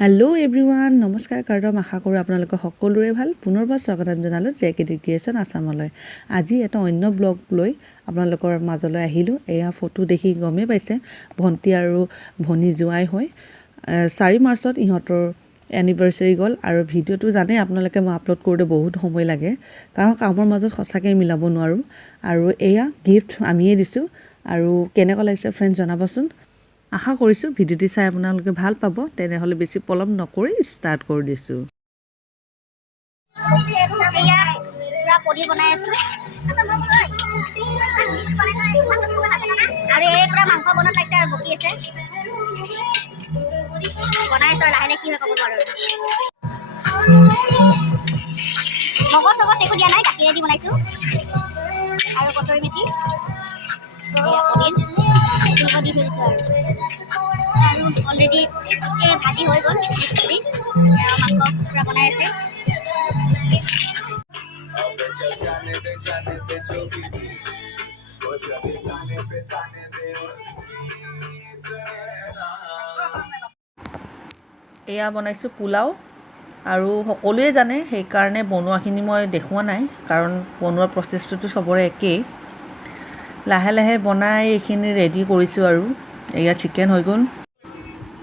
Hello' everyone, নমস্কাৰ কাৰ্ডম। আশা কৰোঁ আপোনালোকৰ সকলোৰে ভাল। পুনৰবাৰ স্বাগতম জনালোঁ জেকেডি ক্ৰিয়েশ্যন আছামলৈ। আজি এটা অন্য ব্লগ লৈ আপোনালোকৰ মাজলৈ আহিলোঁ। এয়া ফটো দেখি গমেই পাইছে ভণ্টি আৰু ভনী জোৱাই হয়। 4 মাৰ্চত ইহঁতৰ এনিভাৰ্চাৰী গ'ল আৰু ভিডিঅ'টো জানেই আপোনালোকে, মই আপলোড কৰোঁতে বহুত সময় লাগে কাৰণ কামৰ মাজত সঁচাকৈ মিলাব নোৱাৰোঁ। আৰু এয়া গিফ্ট আমিয়ে দিছোঁ। আৰু কেনেকুৱা লাগিছে ফ্ৰেণ্ডছ জনাবচোন। আশা কৰিছোঁ ভিডিঅ'টি চাই আপোনালোকে ভাল পাব। তেনেহ'লে বেছি পলম নকৰি ষ্টাৰ্ট কৰি দিছোঁ। পনীৰ বনাই আছো আৰু এই পুৰা মাংস বনাত লাগিছে আৰু বকি আছে। বনাই আছো লাহে লাহে, কি হয় ক'ব নোৱাৰো। মগজ চগজ একো দিয়া নাই, গাখীৰে দি বনাইছো আৰু কচুৰি মেথি দি থৈ দিছো আৰু অলৰেডি ভাজি হৈ গ'ল। মাংস পুৰা বনাই আছে। এয়া বনাইছোঁ পোলাও, আৰু সকলোৱে জানে সেইকাৰণে বনোৱাখিনি মই দেখুওৱা নাই কাৰণ বনোৱা প্ৰচেছটোতো চবৰে একেই। লাহে লাহে বনাই এইখিনি ৰেডি কৰিছোঁ আৰু এয়া চিকেন হৈ গ'ল।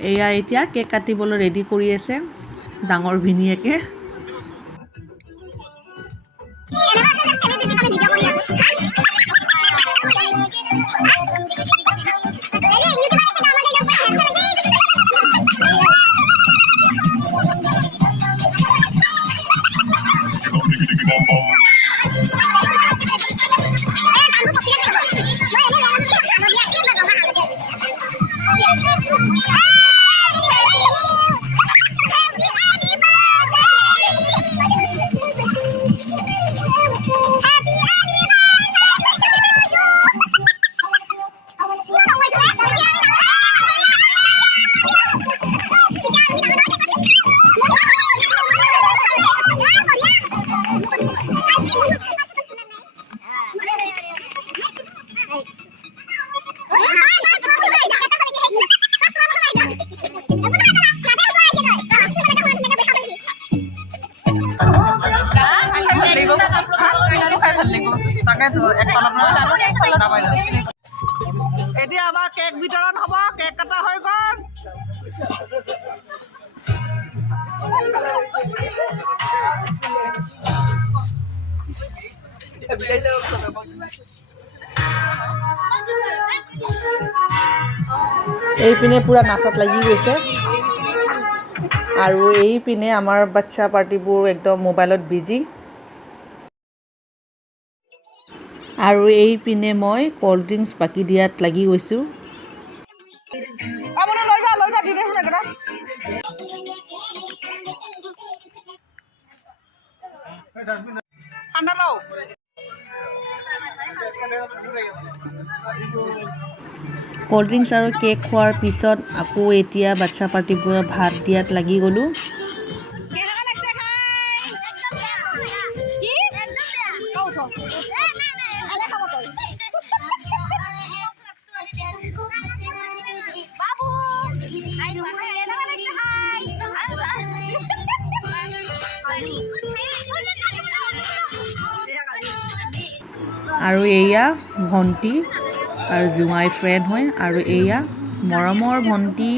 এয়া এতিয়া কেক কাটিবলৈ ৰেডি কৰি আছে ডাঙৰ ভিনীয়েকে। এতিয়া আমাৰ কেক বিতৰণ হ'ব। কেক কটা হৈ গ'ল। এইপিনে পূৰা নাচাত লাগি গৈছে আৰু এইপিনে আমাৰ বাচ্চা পাৰ্টিবোৰ একদম মোবাইলত বিজি। আৰু এইপিনে মই ক'ল্ড ড্ৰিংকছ বাকি দিয়াত লাগি গৈছোঁ। ক'ল্ড ড্ৰিংকছ আৰু কেক খোৱাৰ পিছত আকৌ এতিয়া বাচ্চা পাৰ্টিবোৰৰ ভাত দিয়াত লাগি গ'লোঁ। আৰু এয়া ভণ্টি আৰু জোঁৱাই ফ্ৰেণ্ড হয়, আৰু এয়া মৰমৰ ভণ্টি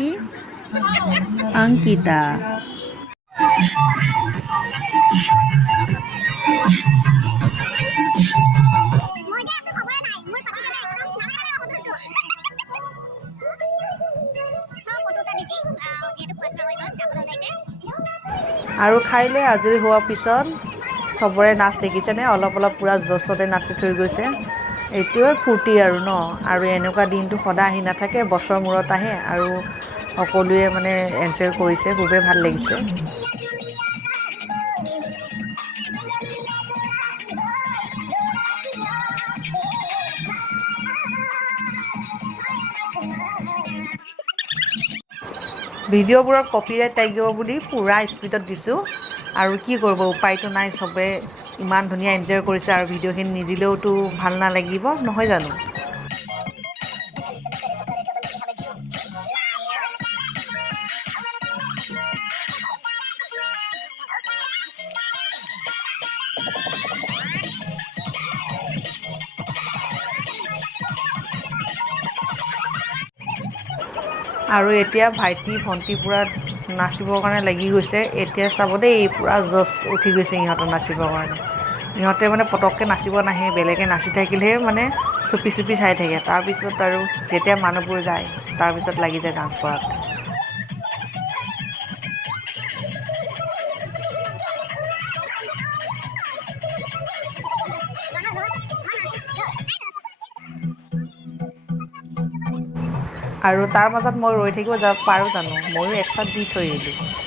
অংকিতা। আৰু খাই লৈ আজৰি হোৱাৰ পিছত চবৰে নাচ দেখিছেনে, অলপ অলপ পূৰা জচতে নাচি থৈ গৈছে। এইটোৱে ফূৰ্তি আৰু ন। আৰু এনেকুৱা দিনটো সদায় আহি নাথাকে, বছৰ মূৰত আহে আৰু সকলোৱে মানে এনজয় কৰিছে, খুবেই ভাল লাগিছে। ভিডিঅ'বোৰত কপিৰাইট লাগিব বুলি পূৰা স্পীডত দিছোঁ, আৰু কি কৰিব, উপায়টো নাই। চবে ইমান ধুনীয়া এনজয় কৰিছে আৰু ভিডিঅ'খিনি নিদিলেওতো ভাল নালাগিব, নহয় জানো। আৰু এতিয়া ভাইটি ভণ্টি পূৰা নাচিবৰ কাৰণে লাগি গৈছে এতিয়া চাব দেই পূৰা জচ উঠি গৈছে ইহঁতৰ নাচিবৰ কাৰণে ইহঁতে মানে পটককৈ নাচিব নাহে বেলেগে নাচি থাকিলেহে মানে চুপি চুপি চাই থাকে তাৰপিছত আৰু যেতিয়া মানুহবোৰ যায় তাৰপিছত লাগি যায় ডান্স কৰাত আৰু তাৰ মাজত মই ৰৈ থাকিব পাৰোঁ জানো ময়ো একচাত দি থৈ দিলোঁ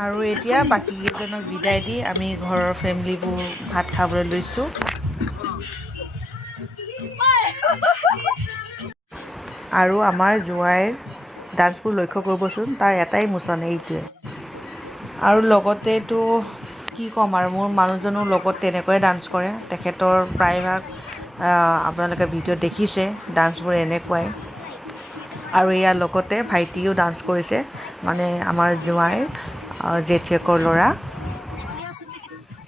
আৰু এতিয়া বাকীকেইজনক বিদায় দি আমি ঘৰৰ ফেমিলিবোৰ ভাত খাবলৈ লৈছোঁ আৰু আমাৰ জোঁৱাইৰ ডান্সবোৰ লক্ষ্য কৰিবচোন তাৰ এটাই মোচন এইটোৱে আৰু লগতেতো কি ক'ম আৰু মোৰ মানুহজনো লগত তেনেকৈয়ে ডান্স কৰে তেখেতৰ প্ৰায়ভাগ আপোনালোকে ভিডিঅ'ত দেখিছে ডান্সবোৰ এনেকুৱাই আৰু ইয়াৰ লগতে ভাইটিও ডান্স কৰিছে মানে আমাৰ জোঁৱাইৰ জেঠীয়েকৰ ল'ৰা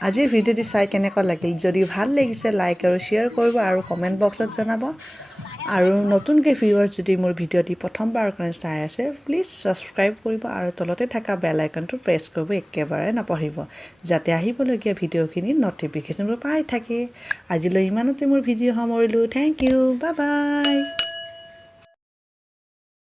আজিৰ ভিডিঅ'টি চাই কেনেকুৱা লাগিল যদি ভাল লাগিছে লাইক আৰু শ্বেয়াৰ কৰিব আৰু কমেণ্ট বক্সত জনাব আৰু নতুনকৈ ভিউৱাৰ্ছ যদি মোৰ ভিডিঅ'টি প্ৰথমবাৰৰ কাৰণে চাই আছে প্লিজ ছাবস্ক্ৰাইব কৰিব আৰু তলতে থকা বেল আইকনটো প্ৰেছ কৰিব একেবাৰে নপঢ়িব যাতে আহিবলগীয়া ভিডিঅ'খিনিৰ ন'টিফিকেশ্যনবোৰ পাই থাকে আজিলৈ ইমানতে মোৰ ভিডিঅ' সামৰিলোঁ থেংক ইউ বাই বাই